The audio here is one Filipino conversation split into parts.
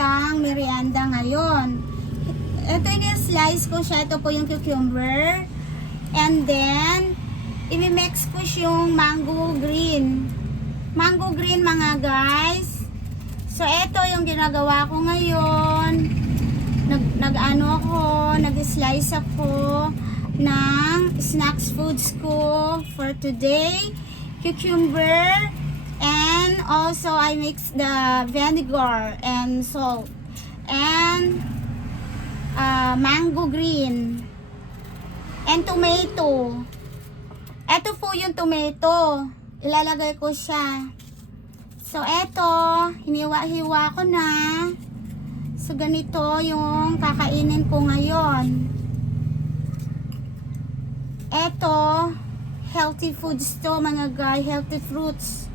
siyang merienda ngayon. Ito yung slice ko siya. Ito po yung cucumber. And then, i-mix ko yung mango green. Mango green mga guys. So, ito yung ginagawa ko ngayon. Nag-slice ako ng snacks foods ko for today. Cucumber. And also, I mix the vinegar and salt. And mango green and tomato. Ito po yung tomato, ilalagay ko siya. So eto, hiniwa-hiwa ko na. So ganito yung kakainin ko ngayon. Eto, healthy foods to mga guys, healthy fruits.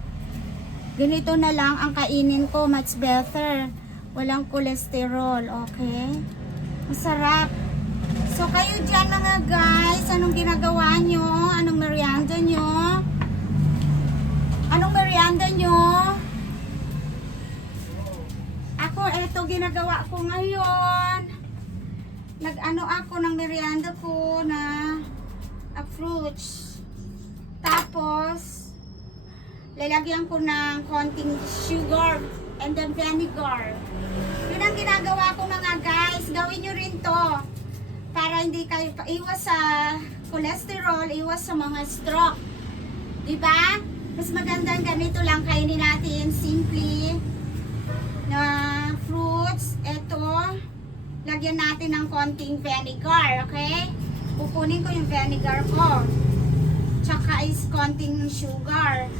Ganito na lang ang kainin ko, much better. Walang cholesterol, okay? Masarap. So, kayo dyan mga guys, anong ginagawa nyo? Anong merienda nyo? Anong merienda nyo? Ako, eto ginagawa ko ngayon. Nag-ano ako ng merienda ko na fruits. Tapos, lalagyan ko ng konting sugar and then vinegar. Yun ang ginagawa ko mga guys. Gawin nyo rin to para hindi kayo iwas sa cholesterol, iwas sa mga stroke. Diba? Mas magandang ganito lang kainin natin. Simple na fruits. Ito, lagyan natin ng konting vinegar. Okay? Pupunin ko yung vinegar ko. Tsaka is konting sugar.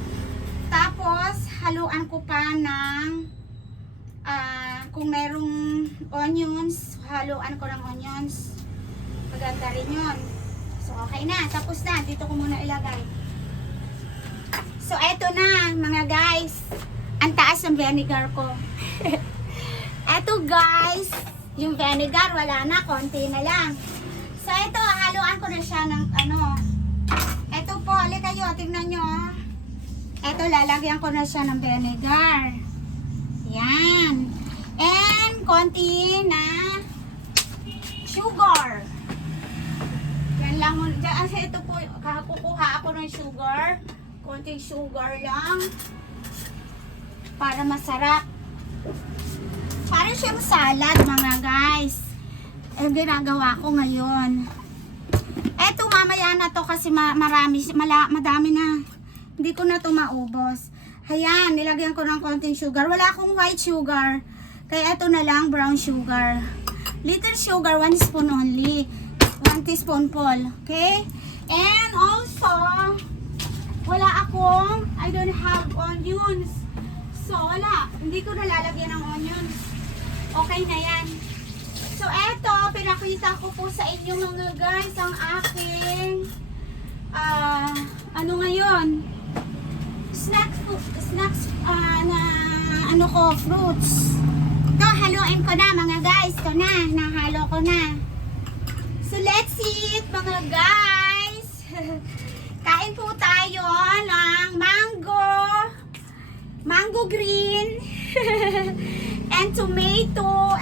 Tapos, haluan ko pa ng kung merong onions, haluan ko ng onions. Maganda rin yun. So, okay na. Tapos na. Dito ko muna ilagay. So, eto na, mga guys. Ang taas ng vinegar ko. Eto, guys. Yung vinegar, wala na. Konti na lang. So, eto, haluan ko na siya ng Eto po, halika kayo. Tingnan nyo. Eto, lalagyan ko na siya ng vinegar. Yan. And, konti na sugar. Yan lang. Kasi ito po, kukuha ako ng sugar. Konting sugar lang. Para masarap. Para siyang salad, mga guys. Eh, ginagawa ko ngayon. Eto, mamaya na to kasi madami na. Hindi ko na to maubos. Ayan, nilagyan ko ng konting sugar. Wala akong white sugar. Kaya ito na lang, brown sugar. Little sugar, 1 spoon only. 1 teaspoonful. Okay? And also, wala akong, I don't have onions. So, wala. Hindi ko nalalagyan ng onions. Okay na yan. So, eto, pinakita ko po sa inyo mga guys, ang aking, ano ngayon? Snacks na fruits. Ito, haluin ko na mga guys. Ito na, nahalo ko na. So, let's eat mga guys. Kain po tayo ng mango green, and tomato,